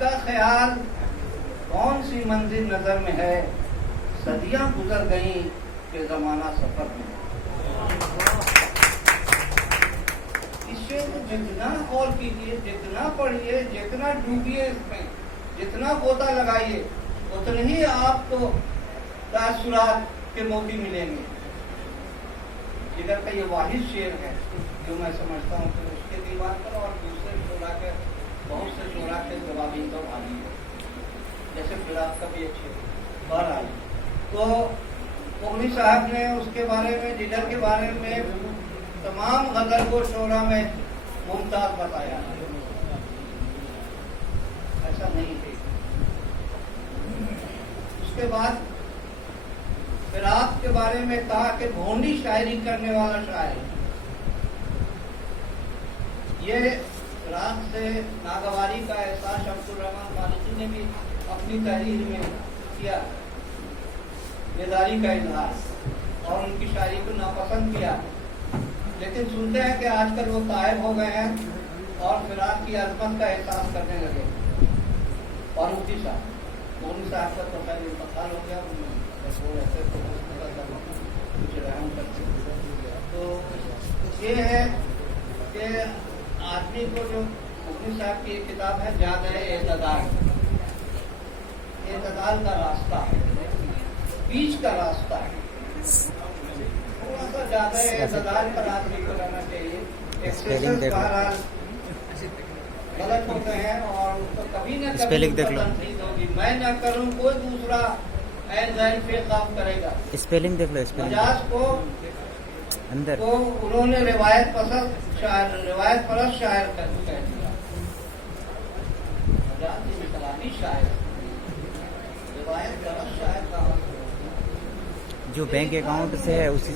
کا خیال کون سی منزل نظر میں ہے، صدیاں گزر گئیں کہ زمانہ سفر میں۔ اس شعر کو جتنا غور کیجیے، جتنا پڑھیے، جتنا ڈوبیے اس میں، جتنا غوطہ لگائیے، اتنے ہی آپ کو تاثرات کے موتی ملیں گے۔ جگر کا یہ واحد شعر ہے جو میں سمجھتا ہوں کہ اس کے دیوان پر اور دوسرے شعراء کے بہت سے شعراء کے جوابی تو بھاری ہے، جیسے فراق کا بھی ایک شعر بہرحال۔ تو مغنی صاحب نے اس کے بارے میں، جگر کے بارے میں تمام غزل کو شعراء میں ممتاز بتایا، ایسا نہیں تھے۔ اس کے بعد فراق کے بارے میں کہا کہ بھونڈی شاعری کرنے والا شاعر، یہ فراق سے ناگواری کا احساس شمس الرحمن خالقی نے بھی اپنی تحریر میں کیا، بیداری کا اظہار، اور ان کی شاعری کو ناپسند کیا، لیکن سنتے ہیں کہ آج کل وہ طائب ہو گئے ہیں اور فراق کی عظمت کا احساس کرنے لگے۔ اور مفتی صاحب کا تو خیر انتقال ہو گیا، وہ رہتے تو کچھ رحم کرتے۔ تو یہ ہے کہ آدمی کو جو مفتی صاحب کی ایک کتاب ہے جاد اعتدال، اعتدال کا راستہ ہے، بیچ کا راستہ ہے، تھوڑا سا زیادہ اعتدال پر آدمی کو رہنا چاہیے۔ ایکسیسز بہرحال غلط ہوتے ہیں اور اس کو کبھی نہ کبھی تنقید ہوگی، میں نہ کروں کوئی دوسرا اے ذہن پہ کام کرے گا۔ اسپیلنگ دیکھ لو، اسپیلنگ مجاز کو اندر تو انہوں نے روایت پرست شاعر کہہ دیا، مجاز انقلابی شاعر، روایت پرست شاعر کا جو بینک اکاؤنٹ سے ہے اسی